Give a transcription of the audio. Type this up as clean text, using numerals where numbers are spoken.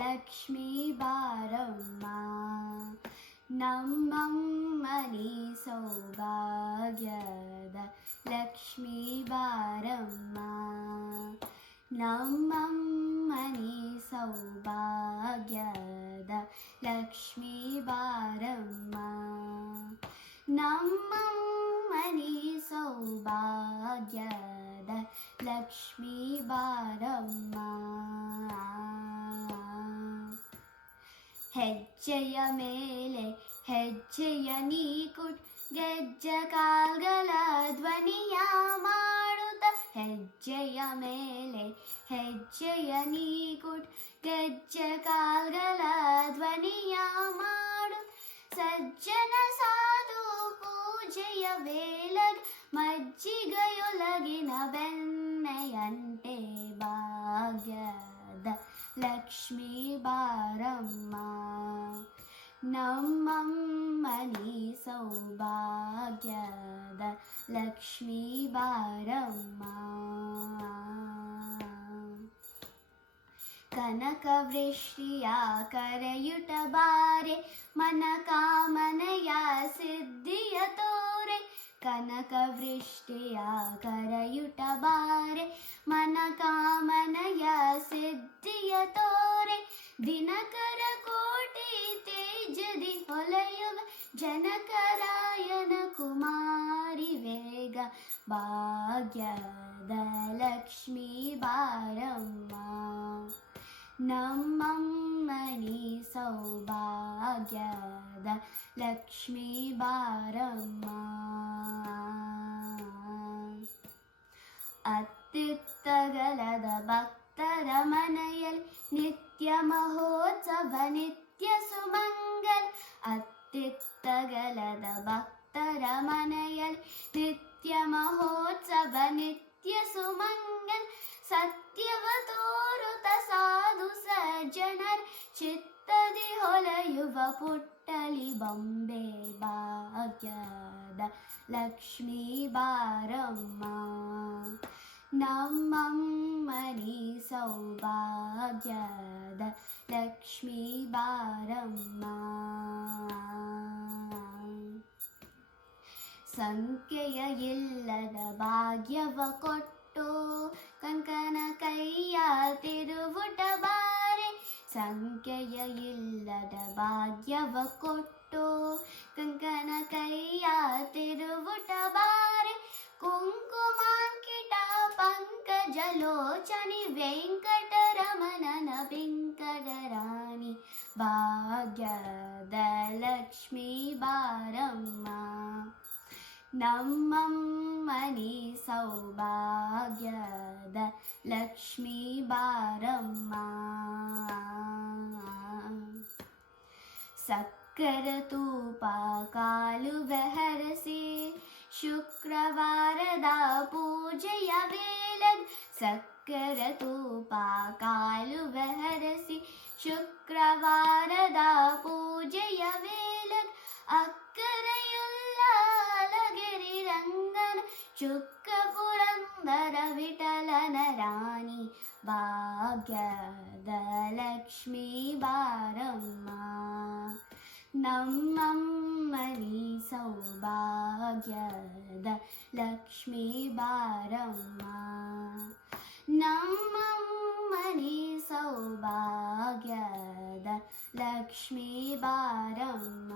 ಲಕ್ಷ್ಮೀ ಬಾರಮ್ಮ, ನಮ್ಮಮ್ಮನಿ ಸೌಭಾಗ್ಯದ ಲಕ್ಷ್ಮೀ ಬಾರಮ್ಮ, ನಮ್ಮಮ್ಮನಿ ಸೌಭಾಗ್ಯದ ಲಕ್ಷ್ಮೀ ಬಾರಮ್ಮ, ನಮ್ಮಮ್ಮನಿ ಸೌಭಾಗ್ಯದ ಲಕ್ಷ್ಮೀ ಬಾರಮ್ಮ. ಹೆಜ್ಜೆಯ ಮೇಲೆ ಹೆಜ್ಜೆಯ ನೀ ಕುಟ್ ಗೆಜ್ಜೆ ಕಾಲ್ಗಳ ಧ್ವನಿಯ ಮಾಡುತ್ತ, ಹೆಜ್ಜೆಯ ಮೇಲೆ ಹೆಜ್ಜೆಯ ನೀ ಕುಟ್ ಗೆಜ್ಜೆ ಕಾಲ್ಗಳ ಧ್ವನಿಯ ಮಾಡು, ಸಜ್ಜನ ಸಾಧು ಪೂಜೆಯ ವೇಳಗ ಮಜ್ಜಿಗೆಯೊಳಗಿನ ಬೆಣ್ಣೆಯಂತೆ ಭಾಗ್ಯದ ಲಕ್ಷ್ಮೀ ಬಾರಮ್ಮ, ನಮ್ಮಮ್ಮನಿ ಸೌಭಾಗ್ಯದ ಲಕ್ಷ್ಮೀ ಬಾರಮ್ಮ. ಕನಕವೃಷ್ಟಿಯ ಕರೆಯುಟ ಬಾರೆ, ಮನ ಕಾಮನೆಯ ಸಿದ್ಧಿಯ ತೋರೆ, ಕನಕವೃಷ್ಟಿಯ ಕರೆಯುಟ ಬಾರೆ, ಮನ ಕಾಮನೆಯ ಸಿದ್ಧಿಯ ತೋರೆ, ದಿನಕರ ಕೋಟಿ ತೇಜದಿ ಹೊಲೆಯುವ ಜನಕರಾಯನ ಕುಮಾರಿ ವೇಗ, ಭಾಗ್ಯದ ಲಕ್ಷ್ಮೀ ಬಾರಮ್ಮ, ನಮ್ಮಮ್ಮನಿ ಸೌಭಾಗ್ಯದ ಲಕ್ಷ್ಮೀ ಬಾರಮ್ಮ. ಅತ್ತಿತ್ತಗಲದ ಭಕ್ತರ ಮನೆಯಲ್ಲಿ ನಿತ್ಯ ಮಹೋತ್ಸವ ನಿತ್ಯ ಸುಮಂಗಲ್, ಅತ್ತಿತ್ತಗಲದ ಭಕ್ತರ ಮನೆಯಲ್ಲಿ ನಿತ್ಯ ಮಹೋತ್ಸವ ನಿತ್ಯ ಸುಮಂಗಲ್, ಸತ್ಯವ ತೋರುತ ಸಾಧು ಸಜ್ಜನರ ಚಿತ್ತದಿ ಹೊಳೆಯುವ ಪುಟ್ಟಲಿ ಬೊಂಬೆ, ಭಾಗ್ಯದ ಲಕ್ಷ್ಮೀ ಬಾರಮ್ಮ, ನಮ್ಮಮ್ಮನಿ ಸೌಭಾಗ್ಯದ ಲಕ್ಷ್ಮೀ ಬಾರಮ್ಮ. ಸಂಖ್ಯೆಯ ಇಲ್ಲದ ಭಾಗ್ಯವ ಕೊಟ್ಟು ಕಂಕನ ಕೈಯ ತಿರುವುಟ ಬಾರೆ, ಸಂಖ್ಯೆಯ ಇಲ್ಲದ ಭಾಗ್ಯವ ಕೊಟ್ಟು ಕಂಕನ ಕೈಯ ತಿರುವುಟ ಬಾರೆ, ಕುಂಕುಮಾಂಕಿಟ ಪಂಕಜಲೋಚನಿ ವೆಂಕಟರಮಣನ ವೆಂಕಟರಾಣಿ, ಭಾಗ್ಯದ ಲಕ್ಷ್ಮೀ ಬಾರಮ್ಮ, ನಮ್ಮಮ್ಮನಿ ಸೌಭಾಗ್ಯದ ಲಕ್ಷ್ಮೀ ಬಾರಮ್ಮ. ಸಕ್ಕರ ತೂಪ ಕಾಲುವೆ ಹರಸಿ ಶುಕ್ರವಾರದ ಪೂಜೆಯ ವೇಳಗ, ಸಕ್ಕರ ತೂಪ ಕಾಲುವೆ ಹರಸಿ ಶುಕ್ರವಾರದ ಪೂಜೆಯ ವೇಳಗ, ಅಕ್ಕರೆಯುಲ್ಲ ಅಲಗಿರಿ ರಂಗನ ಚುಕ್ಕ ಪುರಂದರ ವಿಠಲನ ರಾಣಿ, ಭಾಗ್ಯದ ಲಕ್ಷ್ಮೀ ಬಾರಮ್ಮ, ನಮ್ಮಮ್ಮನಿ ಸೌಭಾಗ್ಯದ ಲಕ್ಷ್ಮೀ ಬಾರಮ್ಮ, ನಮ್ಮಮ್ಮನಿ ಸೌಭಾಗ್ಯದ ಲಕ್ಷ್ಮೀ ಬಾರಮ್ಮ.